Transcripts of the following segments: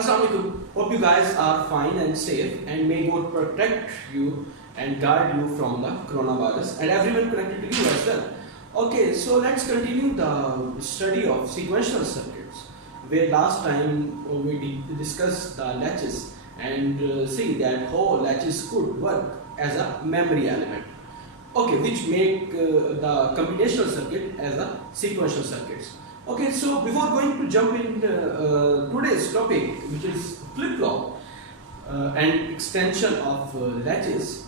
Assalamualaikum. Hope you guys are fine and safe, and may God protect you and guard you from the coronavirus and everyone connected to you as well. Okay, so let's continue the study of sequential circuits, where last time we discussed the latches and see that how latches could work as a memory element. Okay, which make the combinational circuit as a sequential circuits. Okay, so before going to jump in today's topic, which is flip-flop and extension of latches,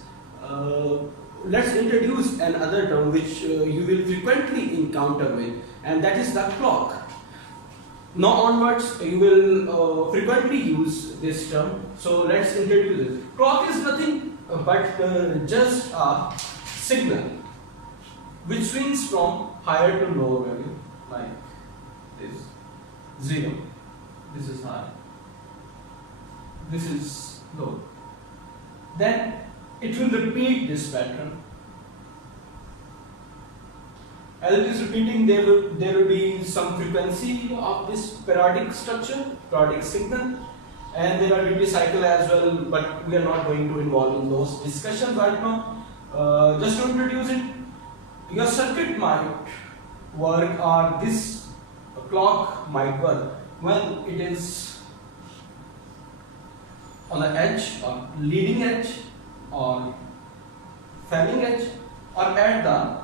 let's introduce another term which you will frequently encounter with, and that is the clock. Now onwards, you will frequently use this term. So let's introduce it. Clock is nothing but just a signal which swings from higher to lower value, like this 0. This is high. This is low. Then it will repeat this pattern. As it is repeating, there will be some frequency of this periodic structure, periodic signal, and there are duty cycle as well. But we are not going to involve in those discussions right now. Just to introduce it, your circuit might work, or this clock might work when it is on the edge, or leading edge, or falling edge, or at the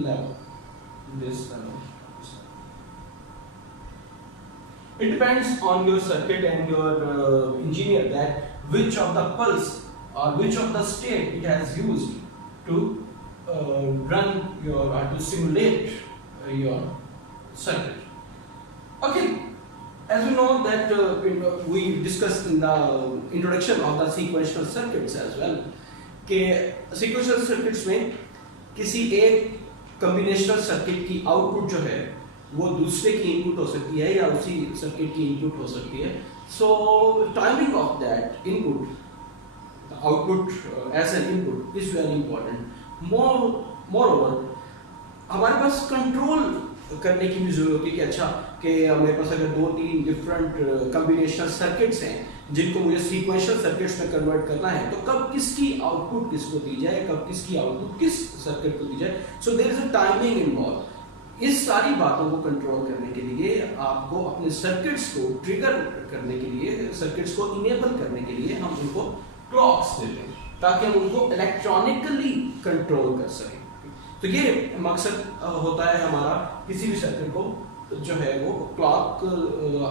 level, this level. It depends on your circuit and your engineer that which of the pulse or which of the state it has used to run your or to simulate your circuit. Okay, as we know that we discussed in the introduction of the sequential circuits as well, कि sequential circuits में किसी एक combinational circuit की output जो है वो दूसरे की input हो सकती है या उसी circuit की input हो सकती है. So timing of that input, the output as an input is very important. Moreover, हमारे पास कंट्रोल करने की भी जरूरत है कि अच्छा कि हमारे पास अगर 2-3 डिफरेंट कॉम्बिनेशनल सर्किट्स हैं जिनको मुझे सीक्वेंशियल सर्किट्स में कन्वर्ट करना है, तो कब किसकी आउटपुट किसको दी जाए, कब किसकी आउटपुट किस सर्किट को दी जाए. So there is a timing involve. इस सारी बातों को कंट्रोल करने के लिए आपको अपने सर्किट्स को ट्रिगर करने के लिए, सर्किट्स को इनेबल करने के लिए हम उनको क्लॉक्स देते हैं ताकि हम उनको इलेक्ट्रॉनिकली कंट्रोल कर सकें. तो ये मकसद होता है हमारा किसी भी सर्किट को जो है वो क्लॉक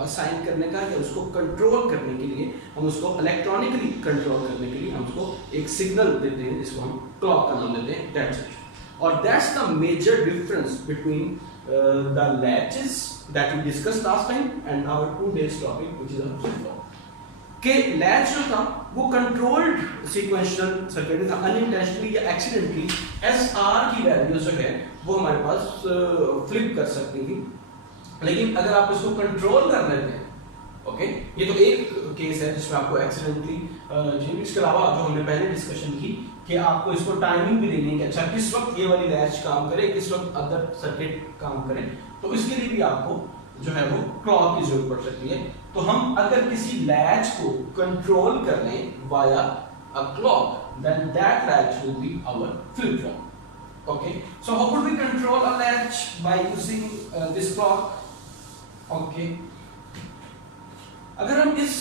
असाइन करने का, या उसको कंट्रोल करने के लिए, हम उसको इलेक्ट्रॉनिकली कंट्रोल करने के लिए हम उसको एक सिग्नल देते हैं जिसको हम क्लॉक का नाम देते हैं. That's it. और that's the major difference between the latches that we discussed last time and our today's topic which is a flip flop. के लैच जो था वो कंट्रोल्ड सीक्वेंशियल सर्किट था, अनइंटेंशनली या एक्सीडेंटली एसआर की वैल्यू जो है वो हमारे पास फ्लिप कर सकती थी. लेकिन अगर आप इसको कंट्रोल कर लेते हैं, ओके, ये तो एक केस है जिसमें आपको एक्सीडेंटली, इसके अलावा जो हमने पहले डिस्कशन की कि आपको इसको टाइमिंग भी देनी है कि अच्छा किस वक्त ये वाली लैच काम करे, किस वक्त अदर सर्किट काम करे, तो इसके लिए भी आपको जो है वो क्लॉक की जरूरत पड़ सकती है. तो हम अगर किसी लैच को कंट्रोल कर लें via a clock, then that latch will be our flip flop. Okay, so how could we control a latch by using this clock? Okay, अगर हम इस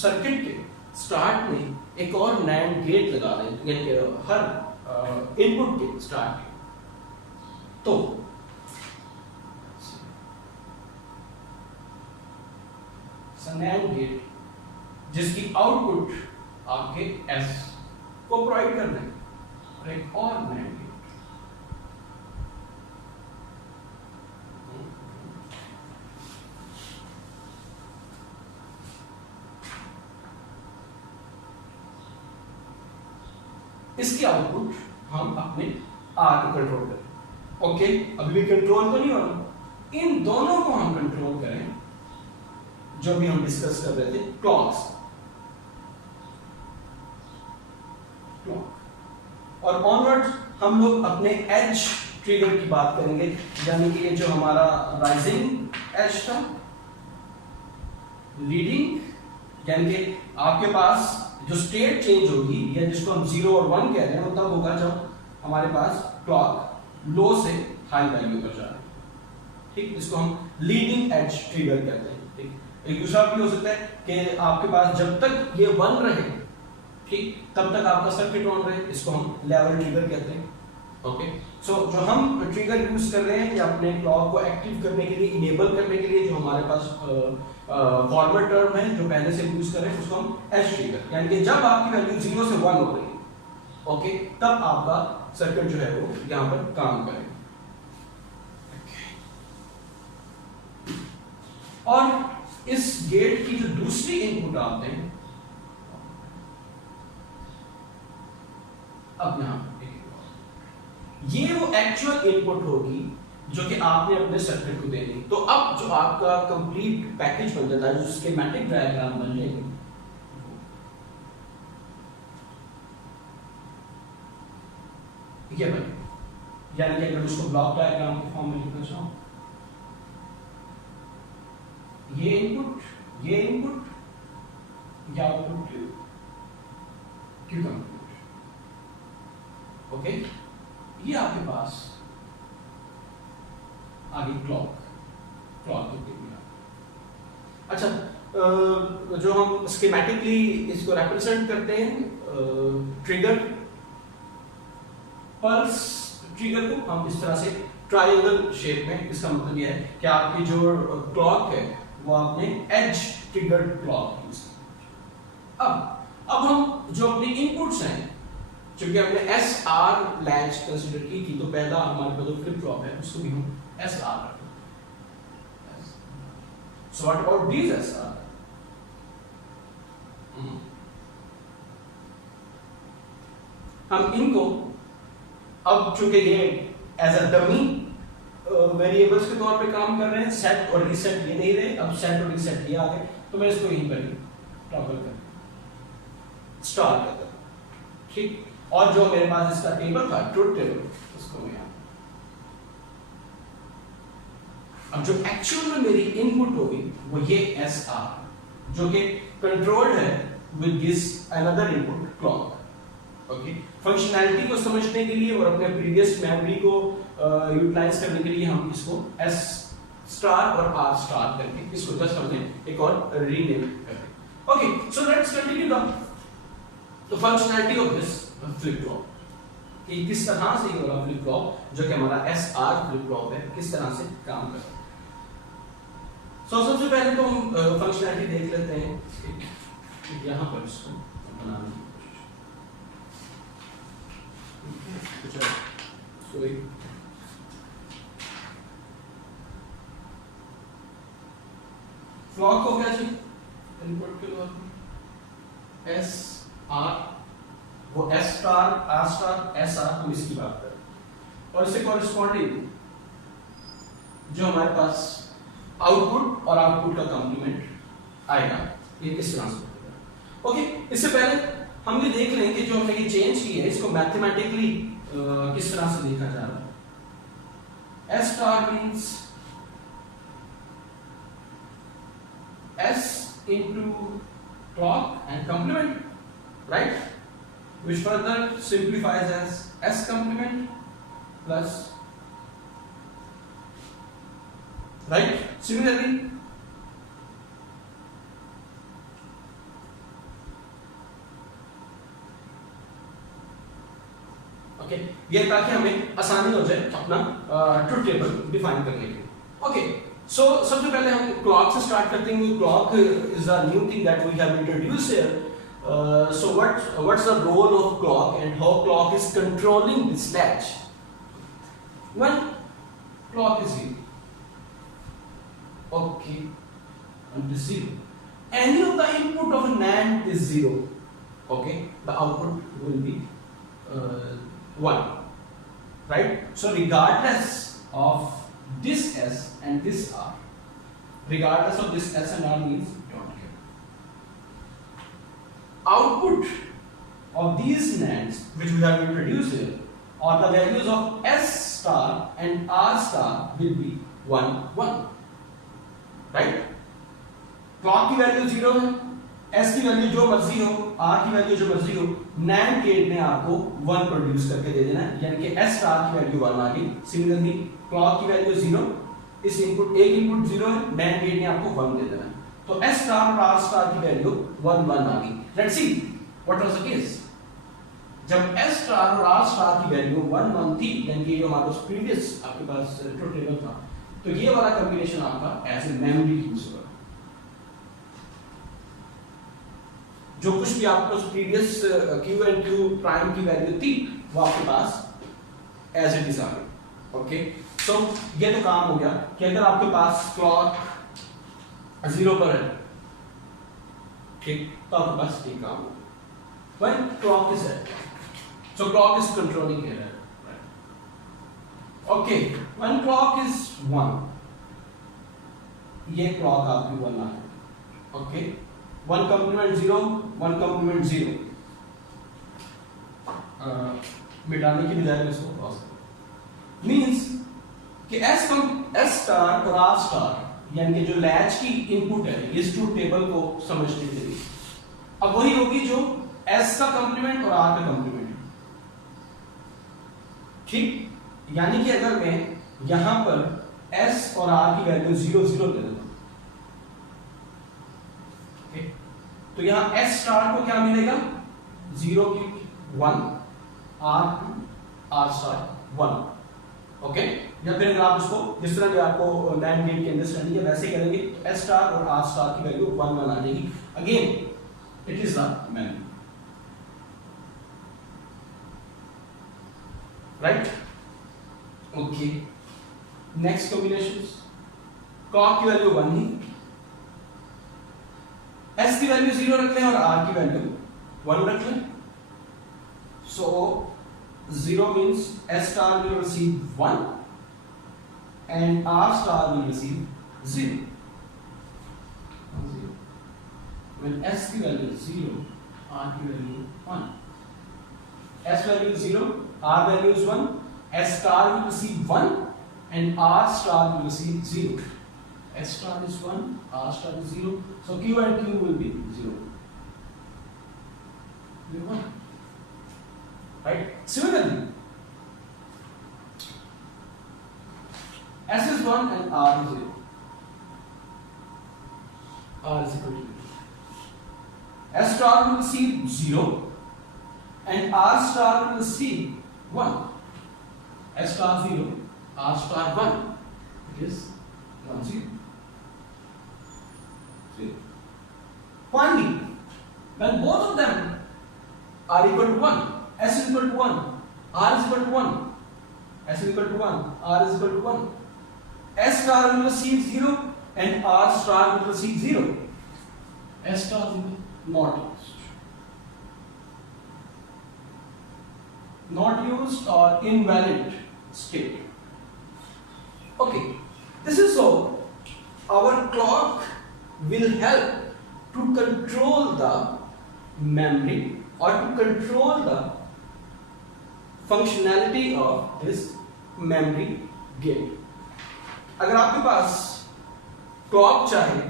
सर्किट के स्टार्ट में एक और NAND गेट लगा दें, यानी कि हर इनपुट के स्टार्ट में, तो NAND गेट जिसकी आउटपुट आपके S को प्रोवाइड कर दें, और एक और NAND गेट इसकी आउटपुट हम अपने आर को कंट्रोल करें. ओके, अभी भी कंट्रोल तो नहीं होना, इन दोनों को हम कंट्रोल करें जो भी हम डिस्कस कर रहे थे, क्लॉक्स, क्लॉक. और ऑनवर्ड हम लोग अपने एज ट्रिगर की बात करेंगे, यानी कि ये जो हमारा राइजिंग एज था रीडिंग यानी कि आपके पास जो स्टेट चेंज होगी या जिसको हम 0 और 1 कह रहे हैं वो तब होगा जब हमारे पास क्लॉक लो से हाई वैल्यू पर जा रहा है। ठीक, इसको हम लीडिंग एज ट्रिगर कहते हैं। ठीक, एक दूसरा भी हो सकता है कि आपके पास जब तक ये 1 रहे, ठीक, तब तक आपका सर्किट ऑन रहे, इसको हम लेवल ट्रिगर कहते हैं। ओके, सो जो हम ट्रिगर यूज कर रहे हैं या अपने क्लॉक को एक्टिव करने के लिए, इनेबल करने के लिए, जो हमारे पास फॉर्मल टर्म है जो पहले से यूज कर रहे हैं, उसको हम एज ट्रिगर, यानी कि जब आपकी वैल्यू 0 से 1 हो रही है, ओके, तब आपका सर्किट जो है वो यहां पर काम करेगा। और इस गेट की जो दूसरी इनपुट आप दें, अब यहां ये वो एक्चुअल इनपुट होगी जो कि आपने अपने सर्किट को देनी। तो अब जो आपका कंप्लीट पैकेज बन जाता है, जो स्कीमेटिक डायग्राम बन जाएगी, ये बने, यानी कि अगर उसको ब्लॉक डायग्राम के फॉर्म में लिखना चाहो, ये इनपुट, ये इनपुट, या आउटपुट क्यू कंप्लीट। ओके, ये आपके पास आगे क्लॉक होती है। अच्छा, जो हम स्कीमेटिकली इसको रिप्रेजेंट करते हैं, ट्रिगर पल्स ट्रिगर को हम इस तरह से ट्रायंगल शेप में, इसका मतलब यह है कि आपकी जो क्लॉक है वो आपने एज ट्रिगर्ड क्लॉक यूज की। अब हम जो अपनी इनपुट्स हैं, क्योंकि हमने एस आर लैच कंसीडर की थी, तो पहला हमारे पास जो फ्लिप फ्लॉप है उसको भी हम एस आर रखते हैं। So what about these S R? हम इनको अब चूंकि ये एज अ डमी वेरिएबल्स के तौर पे काम कर रहे हैं, सेट और रीसेट ये नहीं रहे, अब सेट और रीसेट ये आ गए, तो मैं इसको यहीं पर टॉगल कर स्टार करता हूं। ठीक, और जो मेरे पास इसका टेबल था, ट्रुथ टेबल, उसको मैं अब जो एक्चुअल में मेरी इनपुट होगी वो ये एस आर, जो कि कंट्रोल्ड है with this another input clock. Okay, functionality को समझने के लिए और अपने प्रीवियस मेमोरी को यूटिलाइज करने के लिए हम इसको एस स्टार और आर स्टार करके इसको जस्ट हमने एक और रीनेम कर दिया। Okay, so let's continue the functionality of this flip flop, कि किस तरह से ये वाला फ्लिप फ्लॉप जो कि हमारा एस आर फ्लिप फ्लॉप है किस तरह से काम करता है। सबसे पहले तो हम फंक्शनैलिटी देख लेते हैं, यहां पर इसको बनाने की कोशिश। क्लॉक हो गया जी इनपुट के तौर पर एस आर, वो S star, R star, S R, हम इसकी बात करें, और इससे कॉरेस्पॉन्डिंग जो हमारे पास आउटपुट और आउटपुट का कॉम्प्लीमेंट आएगा, ये किस तरह से होगा। ओके, इससे पहले हम ये देख लें कि जो हमने ये चेंज की है इसको मैथमेटिकली किस तरह से देखा जा रहा है। S star means S into clock and complement, right, which further simplifies as S complement plus, right? Similarly, okay, ये ताकि हमें आसानी हो जाए अपना ट्रुथ टेबल डिफाइन करने के लिए। ओके, सो सबसे पहले हम क्लॉक से स्टार्ट करते हैं। Clock is a new thing that we have introduced here. So what's the role of clock and how clock is controlling this latch? When clock is 0, okay, and this 0, any of the input of a NAND is 0, okay, the output will be 1, right? So regardless of this S and this R, regardless of this S and R means output of these NANDs which we have introduced here, or the values of S star and R star will be 1, 1, right? Clock की value 0 है, S की value जो मर्जी हो, are की value जो मर्जी हो, नैंड गेट ने आपको 1 प्रोड्यूस करके दे देना है, यानी कि एस स्टार की वैल्यू 1 आ गई। सिमिलरली क्लॉक की वैल्यू 0, इस इनपुट एक इनपुट 0 है, नैंड गेट ने आपको 1 दे देना है, तो एस स्टार और आर स्टार की वैल्यू 1 1 आ गई। Let's see what was the case. जब एस स्टार और आर स्टार की वैल्यू 1 1 थी, यानी कि जो हमारे पास प्रीवियस आपके पास ट्रुथ टेबल था, तो ये वाला कॉम्बिनेशन आपका एज ए मेमोरी यूज होगा। जो कुछ भी आपके पास previous Q and Q prime की वैल्यू थी वो आपके पास एज इट इज आ गई। ओके, सो ये तो काम हो गया कि अगर आपके पास क्लॉक 0 पर है, ठीक, तो आपके पास ये काम हो गया। When clock is at, so clock is controlling here, right. Okay, when clock is 1, ये क्लॉक आपकी 1 आ गई। ओके, 1 complement 0, 1 complement 0, मिटाने की बजाय मैं इसको क्रॉस करूं, मींस कि एस स्टार और आर स्टार यानी कि जो लैच की इनपुट है इस ट्रूथ टेबल को समझने के लिए अब वही होगी जो एस का कंप्लीमेंट और आर का कंप्लीमेंट, ठीक। यानी कि अगर मैं यहां पर एस और आर की वैल्यू 0 0 ले दूं, तो यहां एस स्टार को क्या मिलेगा, 0 की 1, आर स्टार 1। ओके, या फिर अगर आप उसको जिस तरह भी आपको नैंड गेट के अंदर स्टडी है वैसे करेंगे, तो एस स्टार और आर स्टार की वैल्यू 1 1 आ जाएगी। Again it is the memory, right. Okay, next combinations, clock की वैल्यू 1 ही, एस की वैल्यू 0 रख लें और आर की वैल्यू 1 रख लें, सो 0 means S star will receive 1 and R star will receive 0. When S की वैल्यू 0, R की value 1, S value is 0, R value is 1, S star will receive 1 and R star will receive 0. S star is 1, R star is 0, so Q and Q will be 0. 1. Right? Similarly, S is 1 and R is 0. R is equal to 0. S star will receive 0 and R star will receive 1. S star 0, R star 1. It is 1 0. Finally, when both of them are equal to 1, S is equal to 1, R is equal to 1, S is equal to 1, R is equal to 1, S star will receive 0 and R star will receive 0. S star is not used or invalid state. Okay, this is so our clock will help to control the memory or to control the functionality of this memory gate. अगर आपके पास clock चाहे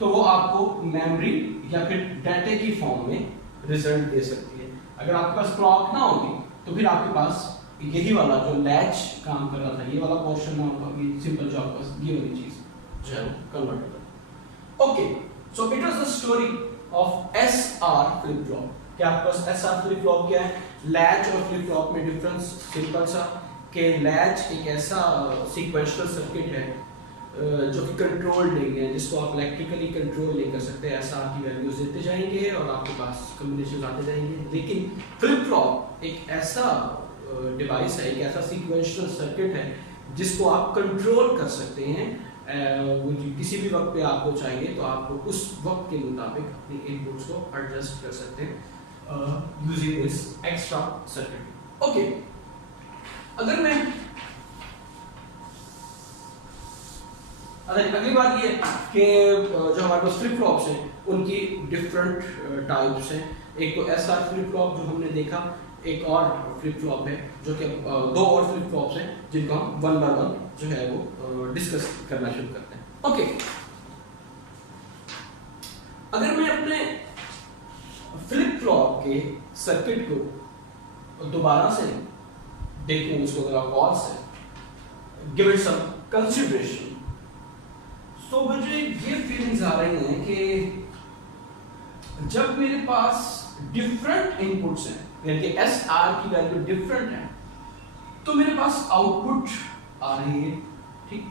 तो वो आपको memory या फिर data की form में रिजल्ट दे सकती है। अगर आपके पास क्लॉक ना होगी तो फिर आपके पास यही वाला जो लैच काम कर रहा था, ये वाला पोर्शन ना होगा, ये सिंपल जो आपके पास ये वाली चीज जो है कन्वर्ट होगा। Okay, so it was the story of SR flip flop. क्या आपके पास एसआर फ्लिप फ्लॉप क्या है? लैच और फ्लिप फ्लॉप में डिफरेंस सिंपल सा कि लैच एक ऐसा सीक्वेंशियल सर्किट है जो कि कंट्रोल नहीं है, जिसको आप इलेक्ट्रिकली कंट्रोल नहीं कर सकते। एसआर की वैल्यूज देते जाएंगे और आपके पास कॉम्बिनेशन आते जाएंगे। लेकिन फ्लिप फ्लॉप एक ऐसा डिवाइस है, एक ऐसा सीक्वेंशियल सर्किट है जिसको आप कंट्रोल कर सकते हैं। किसी भी वक्त पे आपको चाहिए तो आप उस वक्त के मुताबिक अपनी इनपुट्स को एडजस्ट कर सकते हैं using this extra circuit. Okay, अगर मैं अगली बात ये कि जो हमारे पास फ्लिप फ्लॉप्स हैं उनकी डिफरेंट टाइप्स हैं। एक तो एसआर फ्लिप फ्लॉप जो हमने देखा, एक और फ्लिप फ्लॉप है जो कि दो और फ्लिप फ्लॉप्स हैं जिनको हम वन बाय वन जो है वो डिस्कस करना शुरू करते हैं। ओके, आपके सर्किट को दोबारा से देखें, उसको जरा गौर से, गिव इट सम कंसिडरेशन, तो मुझे ये फीलिंग्स आ रही हैं कि जब मेरे पास डिफरेंट इनपुट्स हैं, यानी कि एस आर की वैल्यू डिफरेंट है, तो मेरे पास आउटपुट आ रही है, ठीक।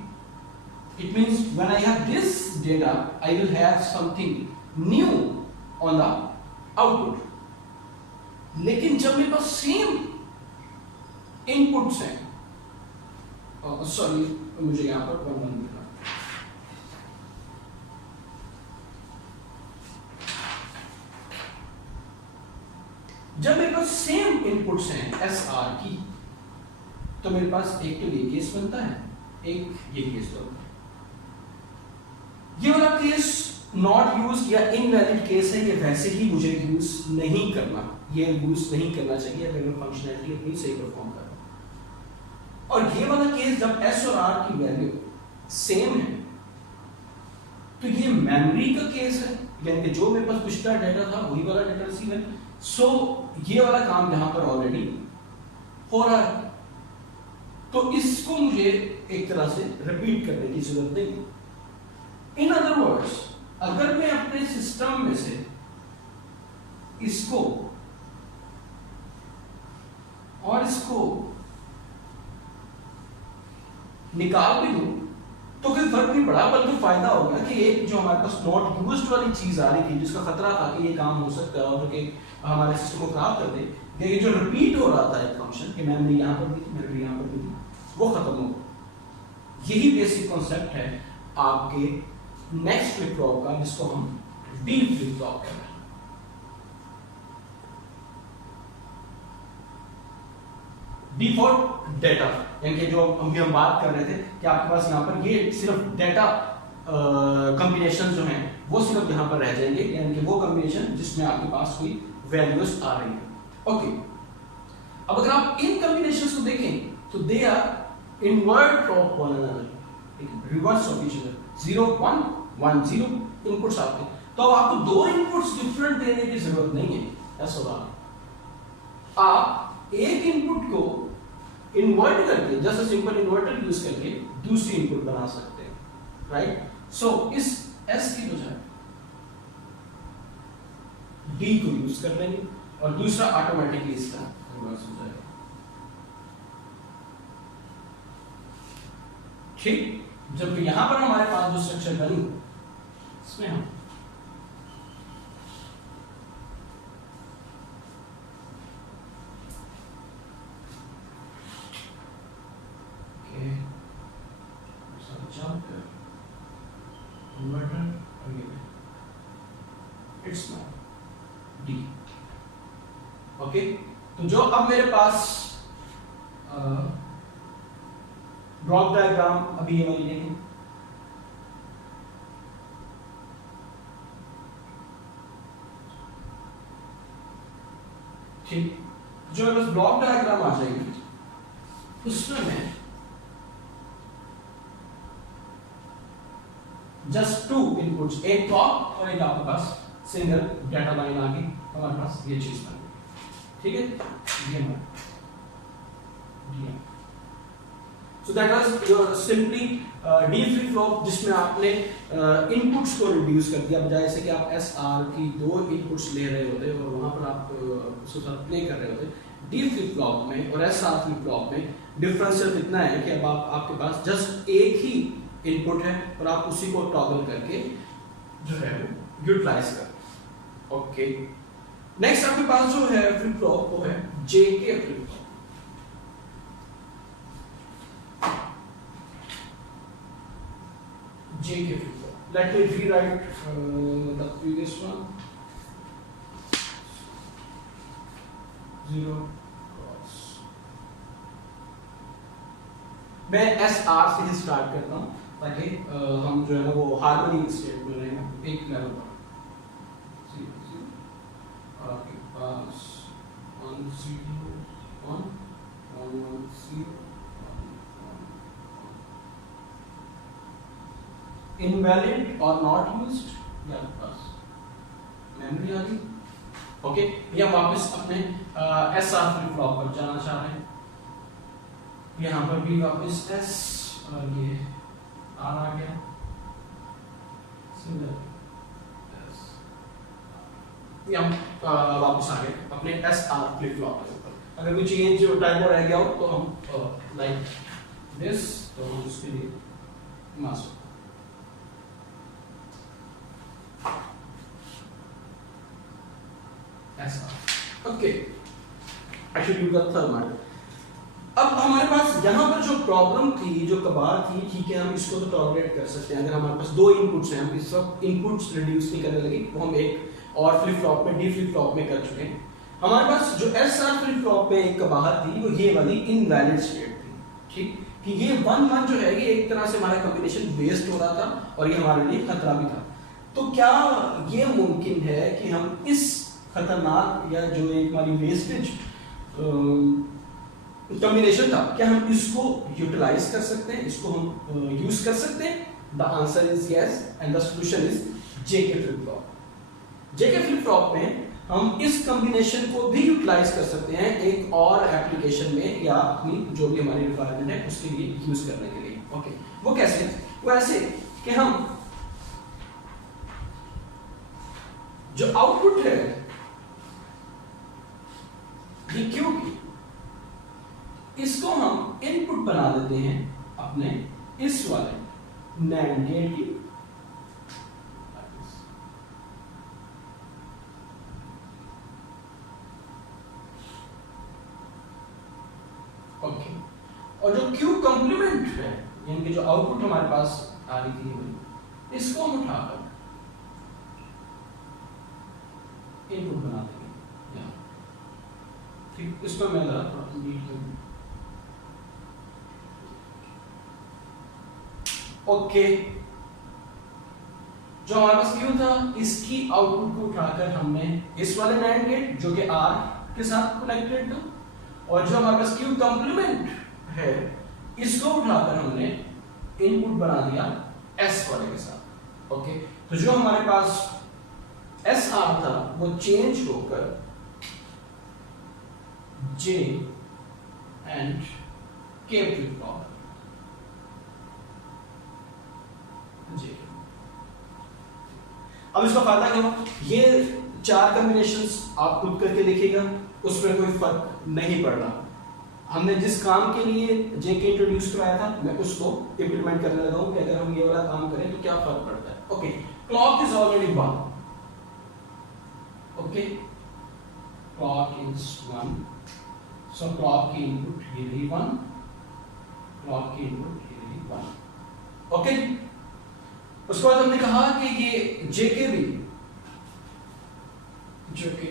It means when I have this data I will have something new on the output. लेकिन जब मेरे पास सेम इनपुट्स हैं, सॉरी मुझे यहां पर वन लिखना, जब मेरे पास सेम इनपुट्स हैं एस आर की, तो मेरे पास एक तो ये केस बनता है, एक ये केस बनता है। ये वाला केस नॉट यूज या इनवैलिड केस है, ये वैसे ही मुझे यूज नहीं करना, ये यूज नहीं करना चाहिए अगर मैं फंक्शनैलिटी अपनी सही परफॉर्म कर रहा हूं। और ये वाला केस जब एस और आर की वैल्यू सेम है, तो ये मेमोरी का केस है, यानी कि जो मेरे पास पिछला डेटा था वही वाला डेटा रिसीव है। सो ये वाला काम यहां पर ऑलरेडी हो रहा है, तो इसको मुझे एक तरह से रिपीट करने की जरूरत नहीं। इन अदर वर्ड्स, अगर मैं अपने सिस्टम में से इसको और इसको निकाल भी दूं तो कोई फर्क नहीं पड़ा, बल्कि फायदा होगा कि एक जो हमारे पास नॉट यूज्ड वाली चीज आ रही थी, जिसका खतरा था कि ये काम हो सकता है और कि हमारे सिस्टम को खराब कर दे, ये जो रिपीट हो रहा था एक फंक्शन कि मेमोरी यहां पर भी थी, मेमोरी यहां पर भी थी, वो खत्म हो। यही बेसिक कॉन्सेप्ट है आपके नेक्स्ट फ्लिप फ्लॉप का, जिसको हम डी फ्लिप फ्लॉप कहते हैं। डिफॉल्ट डेटा, यानी कि जो अभी हम बात कर रहे थे कि आपके पास यहाँ पर ये सिर्फ डेटा कॉम्बिनेशन जो हैं वो सिर्फ यहाँ पर रह जाएंगे, यानी कि वो कॉम्बिनेशन जिसमें आपके पास कोई वैल्यूज आ रही है। ओके, अब अगर आप इन कॉम्बिनेशंस को देखें तो they are invert of one another, reverse of each other, 0 1 1 0 inputs आपके, तो अब आपको दो इनपुट्स डिफरेंट देने की जरूरत नहीं है। ऐसा होगा आप एक इनपुट को इन्वर्ट करके, जस्ट सिंपल इन्वर्टर यूज करके दूसरी इनपुट बना सकते हैं, राइट। सो इस एस की बजाय डी को यूज कर लेंगे और दूसरा ऑटोमेटिकली इसका रिवर्स हो जाएगा, ठीक। जबकि यहां पर हमारे पास जो स्ट्रक्चर बनी इसमें हम inverter it's not D. Okay, तो जो अब मेरे पास ब्लॉक डायग्राम अभी ये वाली देखें, ठीक। जो मेरे पास ब्लॉक डायग्राम आ जाएगी उसमें मैं जस्ट टू इनपुट्स, एक क्लॉक और एक आपके पास सिंगल डाटा लाइन आ गई, हमारे पास ये चीज बन गई, ठीक है। So that was your simply D flip flop, जिसमें आपने इनपुट्स को रिड्यूस कर दिया, बजाय से कि आप एस आर की दो इनपुट्स ले रहे होते और वहां पर आप उसके साथ प्ले कर रहे होते। डी फ्लिप फ्लॉप में और एस आर फ्लिप फ्लॉप में डिफरेंस सिर्फ इतना है कि अब आपके पास जस्ट एक ही इनपुट है और आप उसी को टॉगल करके जो है वो यूटिलाइज कर। ओके, नेक्स्ट आपके पास जो है फ्लिप फ्लॉप वो है जे K flip flop. J K flip flop, let me rewrite the previous one, 0 cross. मैं एस आर से ही स्टार्ट करता हूं ताकि हम जो है ना वो हार्मनी स्टेट में रहें एक लेवल पर। 0 0 आपके पास 1 0 1 1 1 0 इनवैलिड और नॉट यूज्ड, या पास मेमोरी आ गई ओके, या वापस अपने एस आर फ्लिप फ्लॉप पर जाना चाह रहे हैं, यहाँ पर भी वापस एस और ये आर आ गया, ये हम वापस आ गए अपने एस आर फ्लिप फ्लॉप के ऊपर। अगर कोई चेंज टाइप रह गया हो तो हम लाइक दिस, तो हम उसके लिए मास्क ऐसा। Okay, I should use the thermal. अब हमारे पास यहाँ पर जो प्रॉब्लम थी, जो कबाड़ थी, ठीक है, हम इसको तो टॉलरेट कर सकते हैं। अगर हमारे पास दो इनपुट्स हैं, हम इस वक्त इनपुट्स रिड्यूस नहीं करने लगे, वो हम एक और फ्लिप फ्लॉप में, डी फ्लिप फ्लॉप में कर चुके हैं। हमारे पास जो एस आर फ्लिप फ्लॉप में एक कबाड़ थी, वो ये वाली इनवैलिड स्टेट थी, ठीक, कि ये 1-1 जो है, ये एक तरह से हमारा कॉम्बिनेशन वेस्ट हो रहा था और ये हमारे लिए खतरा भी था। तो क्या ये मुमकिन है कि हम इस खतरनाक या जो एक हमारी वेस्टेज कॉम्बिनेशन था, क्या हम इसको यूटिलाइज कर सकते हैं, इसको हम यूज कर सकते हैं? The answer is yes and the solution is JK flip flop. JK flip flop में हम इस कॉम्बिनेशन को भी यूटिलाइज कर सकते हैं एक और एप्लीकेशन में, या अपनी जो भी हमारी रिक्वायरमेंट है उसके लिए यूज करने के लिए। ओके, वो कैसे? वो ऐसे कि हम जो आउटपुट है ये क्यू की, इसको हम इनपुट बना देते हैं अपने इस वाले नैंड गेट की। ओके, और जो क्यू कंप्लीमेंट है, यानी कि जो आउटपुट हमारे पास आ रही थी, इसको हम उठाकर इनपुट बना देंगे। ठीक, इसको मैं जरा थोड़ा नीट कर दूं। ओके, जो हमारे पास क्यू था, इसकी आउटपुट को उठाकर हमने इस वाले नैंड गेट जो कि आर के साथ कनेक्टेड था, और जो हमारे पास क्यू कंप्लीमेंट है, इसको उठाकर हमने इनपुट बना दिया एस वाले के साथ। ओके, तो जो हमारे पास एस आर था वो चेंज होकर जे एंड के फ्लिप फ्लॉप। अब इसका फायदा क्या हो? ये 4 कॉम्बिनेशंस आप खुद करके देखिएगा, उसमें कोई फर्क नहीं पड़ रहा। हमने जिस काम के लिए जेके इंट्रोड्यूस कराया था, मैं उसको इंप्लीमेंट करने लगा हूं कि अगर हम ये वाला काम करें तो क्या फर्क पड़ता है। Okay, clock is already 1। Okay, clock is 1, so clock की इनपुट ये रही 1, क्लॉक की इनपुट ये रही 1। ओके, उसके बाद हमने कहा कि ये जेके भी, जो कि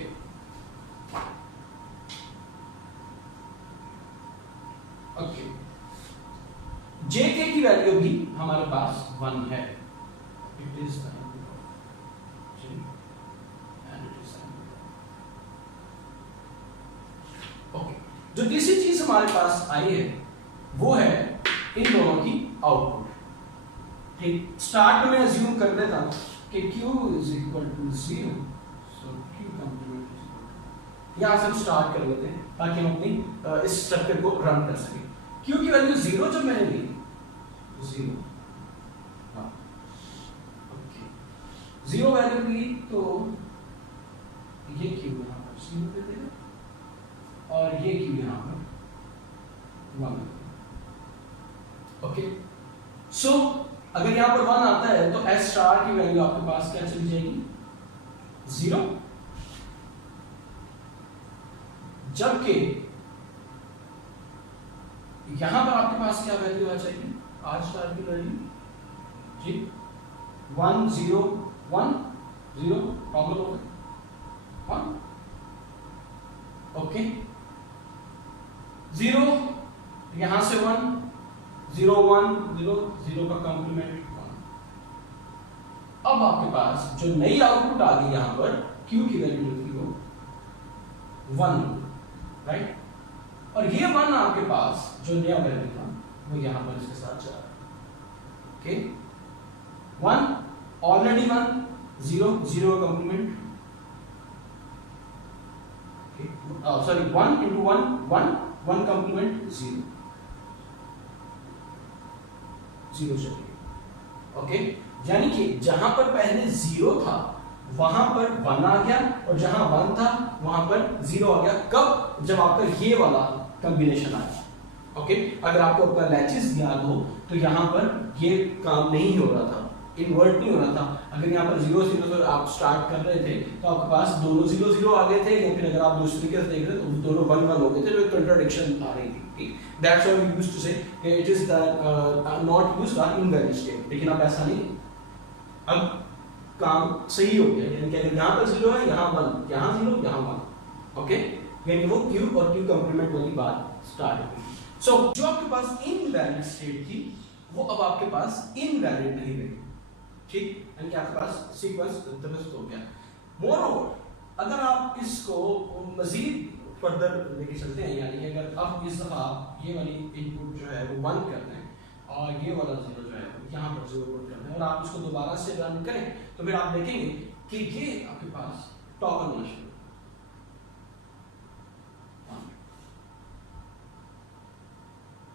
ओके, जेके की वैल्यू भी हमारे पास 1 है। इट इज ओके, जो तीसरी चीज हमारे पास आई है वो है इन दोनों की आउटपुट। ठीक, स्टार्ट में अज्यूम कर देता कि Q is equal to 0, so Q complement is equal to, यहाँ से हम स्टार्ट कर लेते हैं ताकि हम अपनी इस स्ट्रक्चर को रन कर सकें। Q की वैल्यू 0 जब मैंने ली, 0, हाँ, ओके, 0 वैल्यू ली तो ये Q यहाँ पर 0 दे देगा और ये Q यहाँ पर 1। ओके, सो अगर यहां पर 1 आता है तो एस स्टार की वैल्यू आपके पास क्या चली जाएगी? 0, जबकि यहां पर आपके पास क्या वैल्यू आ जाएगी? आर स्टार की वैल्यू जी 1 0 1 0, प्रॉब्लम हो गई 1। ओके, 0 यहां से 1 0 1 0 0 का कॉम्प्लीमेंट 1। अब आपके पास जो नई आउटपुट आ गई यहां पर Q की वैल्यू जो थी वो 1, राइट, और ये 1 आपके पास जो नया वैल्यू था वो यहां पर इसके साथ जा रहा है। ओके, 1 ऑलरेडी 1 0 0 का कॉम्प्लीमेंट सॉरी 1 into 1 1 1 complement 0 0 चलेगा। ओके, यानी कि जहां पर पहले 0 था वहां पर 1 आ गया और जहां 1 था वहां पर 0 आ गया। कब? जब आपका ये वाला कॉम्बिनेशन आया। ओके, अगर आपको अपना लैचेस याद हो तो यहाँ पर ये काम नहीं हो रहा था, इन्वर्ट नहीं हो रहा था। अगर यहाँ पर 0 0 से आप स्टार्ट कर रहे थे तो आपके पास दोनों 0 0 आ गए थे, या फिर अगर आप दूसरे तरीके से देख रहे तो दोनों 1 1 हो गए थे, जो कंट्राडिक्शन आ रही थी। ठीक, that's why we used to say it is the not used the invalid state. लेकिन अब ऐसा नहीं, अब काम सही हो गया, यानी कि अगर यहाँ पर 0 है, यहाँ 1, यहाँ 0, यहाँ 1। ओके, यानी वो Q और Q कंप्लीमेंट वाली बात स्टार्ट हो गई। सो जो आपके पास इनवैलिड स्टेट थी वो अब आपके पास इनवैलिड नहीं रही। ठीक, यानी कि आपके पास सीक्वेंस दुरुस्त हो गया। मोरओवर, अगर आप इसको मजीद फर्दर लेके चलते हैं, यानी कि अगर अब इस दफा ये वाली इनपुट जो है वो 1 करते हैं और ये वाला 0 जो है यहाँ पर 0 पुट करते हैं और आप इसको दोबारा से रन करें तो फिर आप देखेंगे कि ये आपके पास टॉगल होना शुरू,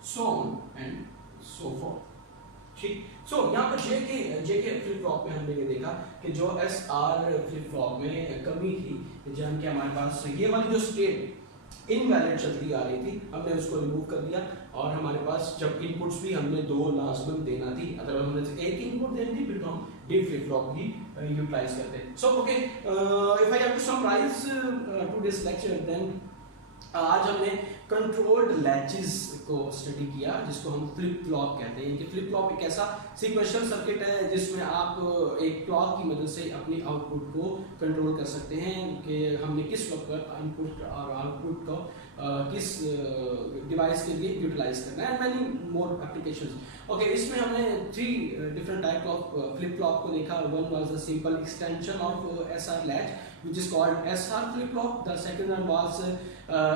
so on and so forth। ठीक, सो यहाँ पर जेके फ्लिप फ्लॉप में हमने ये देखा कि जो एसआर फ्लिप फ्लॉप में कमी थी, जब कि हमारे पास ये वाली जो स्टेट इनवैलिड चलती आ रही थी, हमने उसको रिमूव कर दिया और हमारे पास जब इनपुट्स भी हमने 2 लाजमन देना थी, अगर हमने एक इनपुट देनी थी फिर तो हम डी फ्लिप फ्लॉप ही यूटिलाइज करते हैं। So okay, if I have to summarize today's lecture, then आज हमने कंट्रोल्ड लैचेस को स्टडी किया जिसको हम फ्लिप फ्लॉप कहते हैं। कि फ्लिप फ्लॉप एक ऐसा सीक्वेंशियल सर्किट है जिसमें आप एक क्लॉक की मदद से अपनी आउटपुट को कंट्रोल कर सकते हैं कि हमने किस वक्त पर इनपुट और आउटपुट को किस डिवाइस के लिए यूटिलाइज करना है, मैनी मोर एप्लीकेशंस। ओके, इसमें हमने 3 different type of flip flop को देखा। One was the simple extension of SR latch which is called SR flip flop. The second one was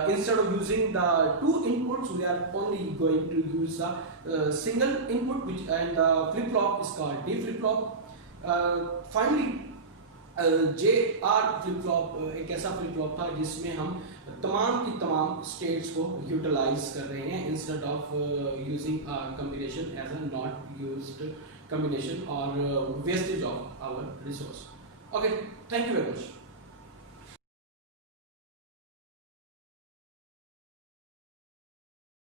instead of using the 2 inputs, we are only going to use the single input, which and the flip flop is called D flip flop. Finally, JR flip flop एक ऐसा flip flop था जिसमें हम तमाम की तमाम states को utilize कर रहे हैं instead of using a combination as a not used combination or wastage of our resource. Okay, thank you very much.